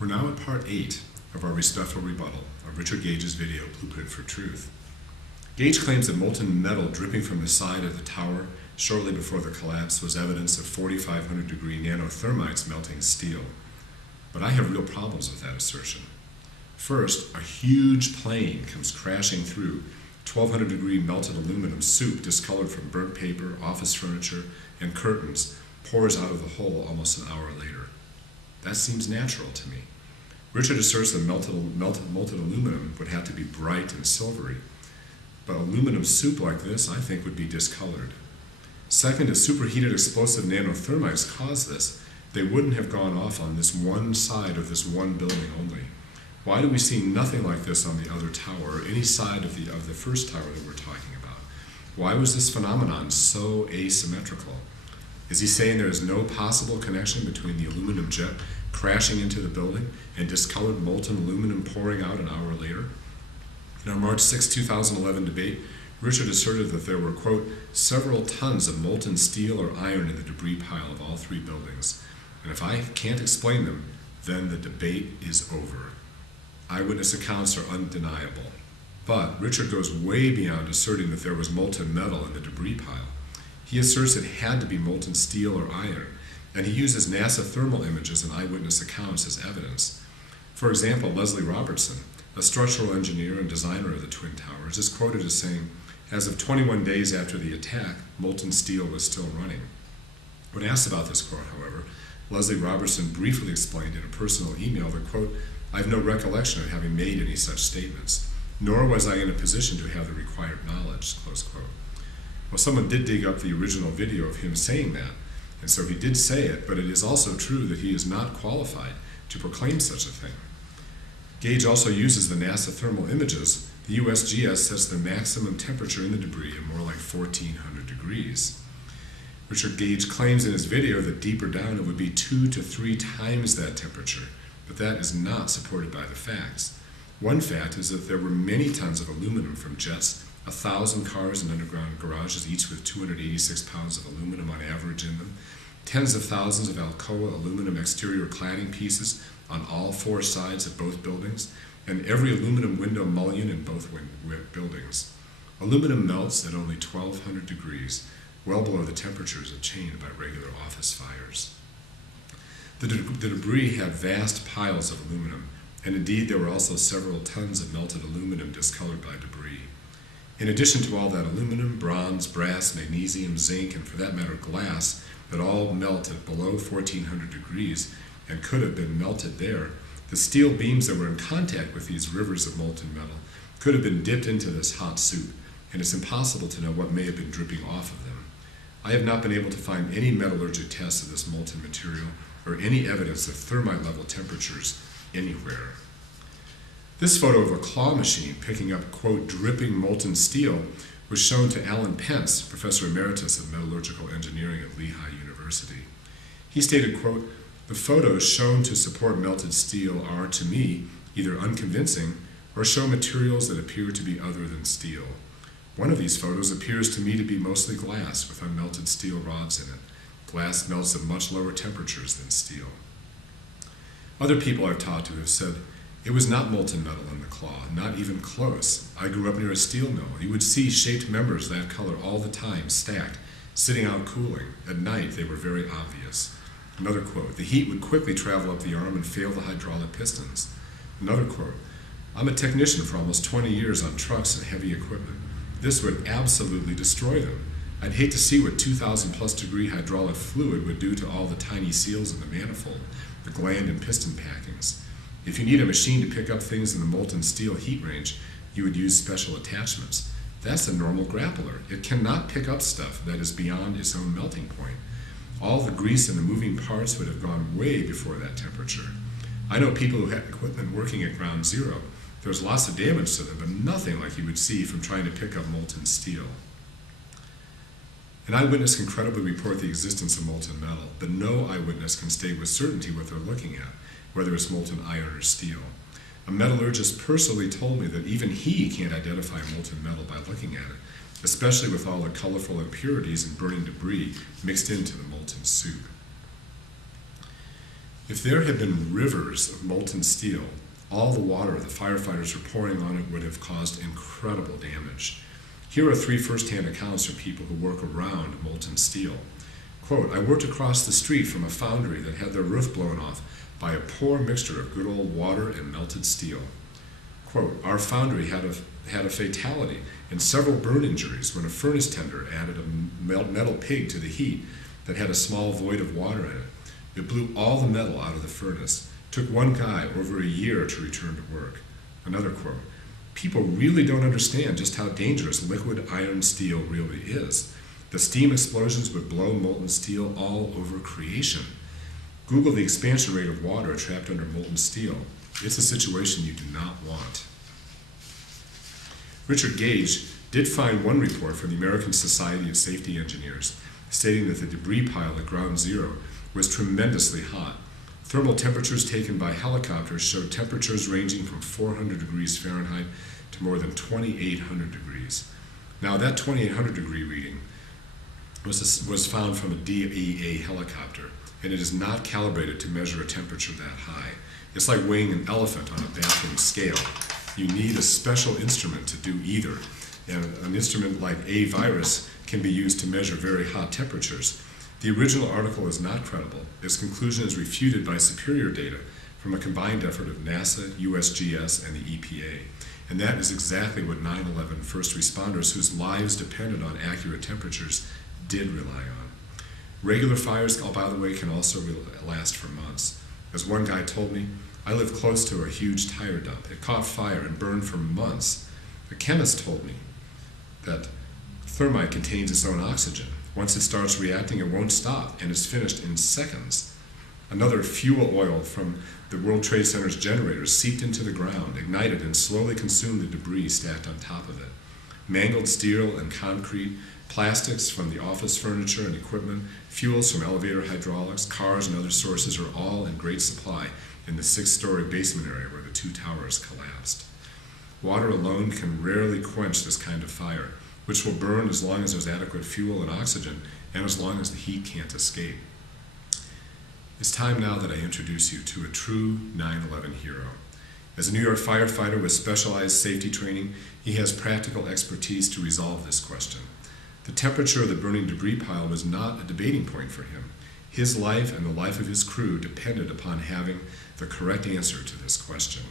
We're now at part 8 of our rebuttal of Richard Gage's video, Blueprint for Truth. Gage claims that molten metal dripping from the side of the tower shortly before the collapse was evidence of 4,500 degree nanothermites melting steel. But I have real problems with that assertion. First, a huge plane comes crashing through 1,200 degree melted aluminum soup discolored from burnt paper, office furniture, and curtains pours out of the hole almost an hour later. That seems natural to me. Richard asserts that molten aluminum would have to be bright and silvery, but aluminum soup like this I think would be discolored. Second, if superheated explosive nanothermites caused this, they wouldn't have gone off on this one side of this one building only. Why do we see nothing like this on the other tower, or any side of the first tower that we're talking about? Why was this phenomenon so asymmetrical? Is he saying there is no possible connection between the aluminum jet crashing into the building and discolored molten aluminum pouring out an hour later? In our March 6, 2011 debate, Richard asserted that there were, quote, several tons of molten steel or iron in the debris pile of all three buildings. And if I can't explain them, then the debate is over. Eyewitness accounts are undeniable. But Richard goes way beyond asserting that there was molten metal in the debris pile. He asserts it had to be molten steel or iron, and he uses NASA thermal images and eyewitness accounts as evidence. For example, Leslie Robertson, a structural engineer and designer of the Twin Towers, is quoted as saying, as of 21 days after the attack, molten steel was still running. When asked about this quote, however, Leslie Robertson briefly explained in a personal email that, quote, I have no recollection of having made any such statements, nor was I in a position to have the required knowledge, close quote. Well, someone did dig up the original video of him saying that, and so he did say it, but it is also true that he is not qualified to proclaim such a thing. Gage also uses the NASA thermal images. The USGS sets the maximum temperature in the debris at more like 1,400 degrees. Richard Gage claims in his video that deeper down it would be 2 to 3 times that temperature, but that is not supported by the facts. One fact is that there were many tons of aluminum from jets, 1,000 cars in underground garages, each with 286 pounds of aluminum on average in them, tens of thousands of Alcoa aluminum exterior cladding pieces on all 4 sides of both buildings, and every aluminum window mullion in both buildings. Aluminum melts at only 1,200 degrees, well below the temperatures attained by regular office fires. The debris had vast piles of aluminum, and indeed there were also several tons of melted aluminum discolored by debris. In addition to all that aluminum, bronze, brass, magnesium, zinc, and for that matter glass that all melt at below 1,400 degrees and could have been melted there, the steel beams that were in contact with these rivers of molten metal could have been dipped into this hot soup, and it's impossible to know what may have been dripping off of them. I have not been able to find any metallurgic tests of this molten material or any evidence of thermite level temperatures anywhere. This photo of a claw machine picking up, quote, dripping molten steel was shown to Alan Pence, Professor Emeritus of Metallurgical Engineering at Lehigh University. He stated, quote, the photos shown to support melted steel are, to me, either unconvincing or show materials that appear to be other than steel. One of these photos appears to me to be mostly glass with unmelted steel rods in it. Glass melts at much lower temperatures than steel. Other people I've talked to have said, it was not molten metal in the claw, not even close. I grew up near a steel mill. You would see shaped members that color all the time, stacked, sitting out cooling. At night, they were very obvious. Another quote, the heat would quickly travel up the arm and fail the hydraulic pistons. Another quote, I'm a technician for almost 20 years on trucks and heavy equipment. This would absolutely destroy them. I'd hate to see what 2,000 plus degree hydraulic fluid would do to all the tiny seals in the manifold, the gland and piston packings. If you need a machine to pick up things in the molten steel heat range, you would use special attachments. That's a normal grappler. It cannot pick up stuff that is beyond its own melting point. All the grease and the moving parts would have gone way before that temperature. I know people who had equipment working at ground zero. There was lots of damage to them, but nothing like you would see from trying to pick up molten steel. An eyewitness can credibly report the existence of molten metal, but no eyewitness can state with certainty what they're looking at, whether it's molten iron or steel. A metallurgist personally told me that even he can't identify molten metal by looking at it, especially with all the colorful impurities and burning debris mixed into the molten soup. If there had been rivers of molten steel, all the water the firefighters were pouring on it would have caused incredible damage. Here are 3 first-hand accounts from people who work around molten steel. Quote, "I worked across the street from a foundry that had their roof blown off by a poor mixture of good old water and melted steel." Quote, "Our foundry had a fatality and several burn injuries when a furnace tender added a metal pig to the heat that had a small void of water in it. It blew all the metal out of the furnace. Took one guy over a year to return to work." Another quote, "People really don't understand just how dangerous liquid iron steel really is. The steam explosions would blow molten steel all over creation. Google the expansion rate of water trapped under molten steel. It's a situation you do not want." Richard Gage did find one report from the American Society of Safety Engineers stating that the debris pile at ground zero was tremendously hot. Thermal temperatures taken by helicopters showed temperatures ranging from 400 degrees Fahrenheit to more than 2,800 degrees. Now that 2,800 degree reading was found from a DEA helicopter, and it is not calibrated to measure a temperature that high. It's like weighing an elephant on a bathroom scale. You need a special instrument to do either. And an instrument like a virus can be used to measure very hot temperatures. The original article is not credible. Its conclusion is refuted by superior data from a combined effort of NASA, USGS, and the EPA. And that is exactly what 9/11 first responders whose lives depended on accurate temperatures did rely on. Regular fires, oh, by the way, can also last for months. As one guy told me, "I live close to a huge tire dump. It caught fire and burned for months." A chemist told me that thermite contains its own oxygen. Once it starts reacting, it won't stop, and is finished in seconds. Another, fuel oil from the World Trade Center's generators seeped into the ground, ignited, and slowly consumed the debris stacked on top of it. Mangled steel and concrete, plastics from the office furniture and equipment, fuels from elevator hydraulics, cars, and other sources are all in great supply in the 6-story basement area where the 2 towers collapsed. Water alone can rarely quench this kind of fire, which will burn as long as there's adequate fuel and oxygen, and as long as the heat can't escape. It's time now that I introduce you to a true 9/11 hero. As a New York firefighter with specialized safety training, he has practical expertise to resolve this question. The temperature of the burning debris pile was not a debating point for him. His life and the life of his crew depended upon having the correct answer to this question.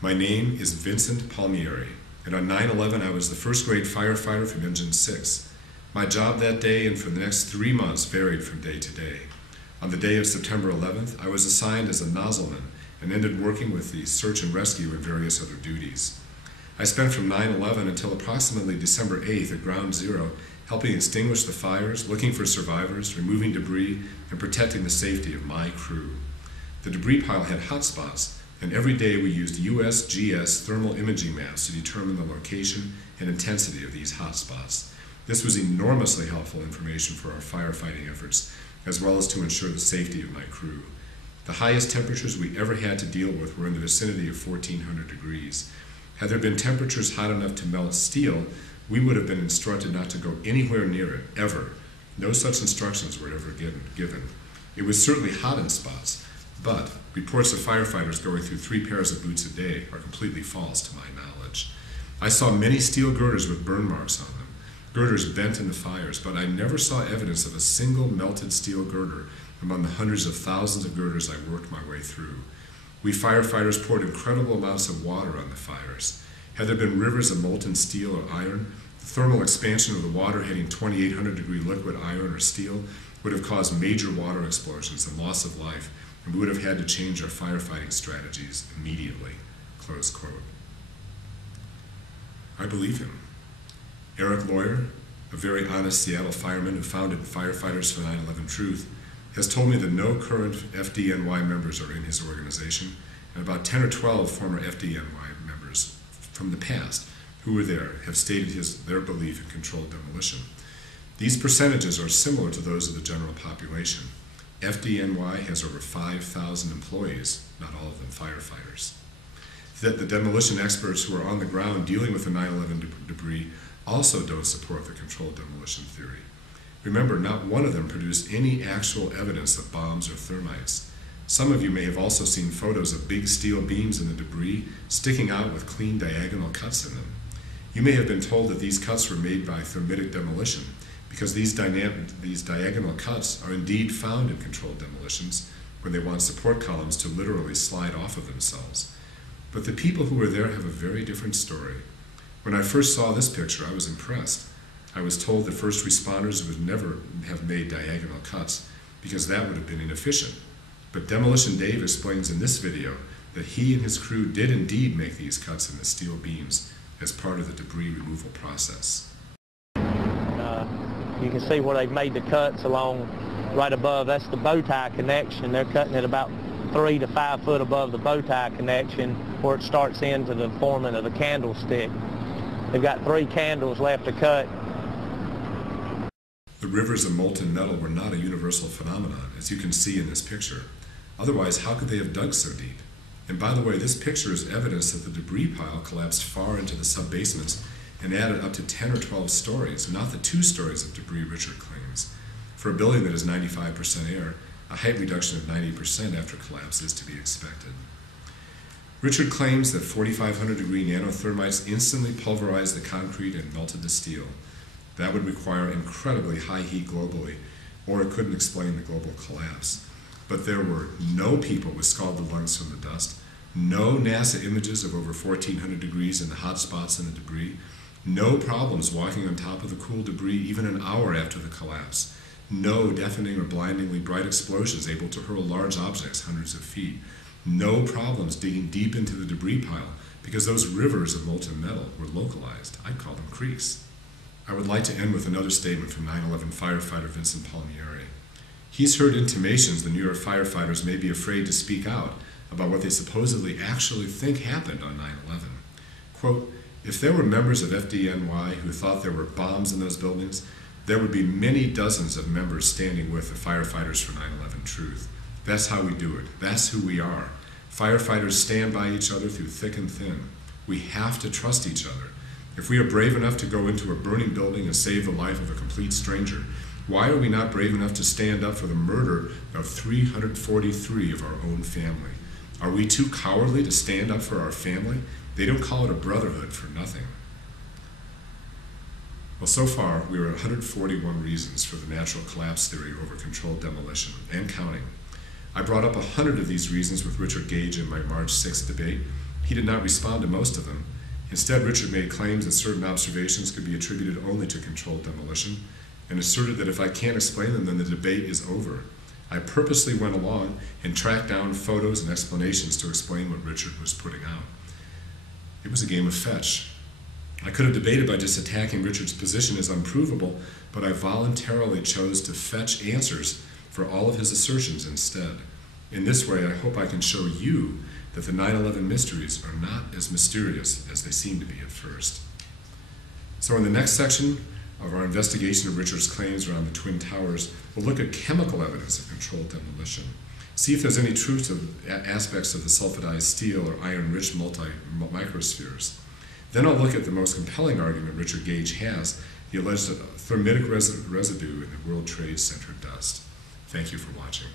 My name is Vincent Palmieri, and on 9/11 I was the first-grade firefighter from Engine 6. My job that day and for the next 3 months varied from day to day. On the day of September 11th, I was assigned as a nozzleman and ended working with the search and rescue and various other duties. I spent from 9/11 until approximately December 8th at Ground Zero, helping extinguish the fires, looking for survivors, removing debris, and protecting the safety of my crew. The debris pile had hot spots, and every day we used USGS thermal imaging maps to determine the location and intensity of these hot spots. This was enormously helpful information for our firefighting efforts, as well as to ensure the safety of my crew. The highest temperatures we ever had to deal with were in the vicinity of 1,400 degrees. Had there been temperatures hot enough to melt steel, we would have been instructed not to go anywhere near it, ever. No such instructions were ever given. It was certainly hot in spots, but reports of firefighters going through 3 pairs of boots a day are completely false to my knowledge. I saw many steel girders with burn marks on them, girders bent in the fires, but I never saw evidence of a single melted steel girder among the hundreds of thousands of girders I worked my way through. We firefighters poured incredible amounts of water on the fires. Had there been rivers of molten steel or iron, the thermal expansion of the water hitting 2,800 degree liquid iron or steel would have caused major water explosions and loss of life, and we would have had to change our firefighting strategies immediately." Close quote. I believe him. Eric Lawyer, a very honest Seattle fireman who founded Firefighters for 9/11 Truth, has told me that no current FDNY members are in his organization, and about 10 or 12 former FDNY members from the past who were there have stated their belief in controlled demolition. These percentages are similar to those of the general population. FDNY has over 5,000 employees, not all of them firefighters. That the demolition experts who are on the ground dealing with the 9/11 debris also don't support the controlled demolition theory. Remember, not one of them produced any actual evidence of bombs or thermites. Some of you may have also seen photos of big steel beams in the debris sticking out with clean diagonal cuts in them. You may have been told that these cuts were made by thermitic demolition, because these diagonal cuts are indeed found in controlled demolitions when they want support columns to literally slide off of themselves. But the people who were there have a very different story. When I first saw this picture, I was impressed. I was told that first responders would never have made diagonal cuts because that would have been inefficient. But Demolition Dave explains in this video that he and his crew did indeed make these cuts in the steel beams as part of the debris removal process. You can see where they've made the cuts along right above. That's the bow tie connection. They're cutting it about 3 to 5 foot above the bow tie connection where it starts into the forming of the candlestick. They've got 3 candles left to cut. The rivers of molten metal were not a universal phenomenon, as you can see in this picture. Otherwise, how could they have dug so deep? And by the way, this picture is evidence that the debris pile collapsed far into the sub-basements and added up to 10 or 12 stories, not the 2 stories of debris Richard claims. For a building that is 95% air, a height reduction of 90% after collapse is to be expected. Richard claims that 4,500-degree nanothermites instantly pulverized the concrete and melted the steel. That would require incredibly high heat globally, or it couldn't explain the global collapse. But there were no people with scalded lungs from the dust, no NASA images of over 1,400 degrees in the hot spots in the debris, no problems walking on top of the cool debris even an hour after the collapse, no deafening or blindingly bright explosions able to hurl large objects hundreds of feet, no problems digging deep into the debris pile because those rivers of molten metal were localized. I'd call them creeks. I would like to end with another statement from 9/11 firefighter Vincent Palmieri. He's heard intimations the New York firefighters may be afraid to speak out about what they supposedly actually think happened on 9/11. Quote, "If there were members of FDNY who thought there were bombs in those buildings, there would be many dozens of members standing with the firefighters for 9/11 truth. That's how we do it. That's who we are. Firefighters stand by each other through thick and thin. We have to trust each other. If we are brave enough to go into a burning building and save the life of a complete stranger, why are we not brave enough to stand up for the murder of 343 of our own family? Are we too cowardly to stand up for our family? They don't call it a brotherhood for nothing." Well, so far, we are at 141 reasons for the natural collapse theory over controlled demolition, and counting. I brought up 100 of these reasons with Richard Gage in my March 6th debate. He did not respond to most of them. Instead, Richard made claims that certain observations could be attributed only to controlled demolition, and asserted that if I can't explain them, then the debate is over. I purposely went along and tracked down photos and explanations to explain what Richard was putting out. It was a game of fetch. I could have debated by just attacking Richard's position as unprovable, but I voluntarily chose to fetch answers for all of his assertions instead. In this way, I hope I can show you that the 9/11 mysteries are not as mysterious as they seem to be at first. So in the next section of our investigation of Richard's claims around the Twin Towers, we'll look at chemical evidence of controlled demolition, see if there's any truth to aspects of the sulfidized steel or iron-rich microspheres. Then I'll look at the most compelling argument Richard Gage has, the alleged thermitic residue in the World Trade Center dust. Thank you for watching.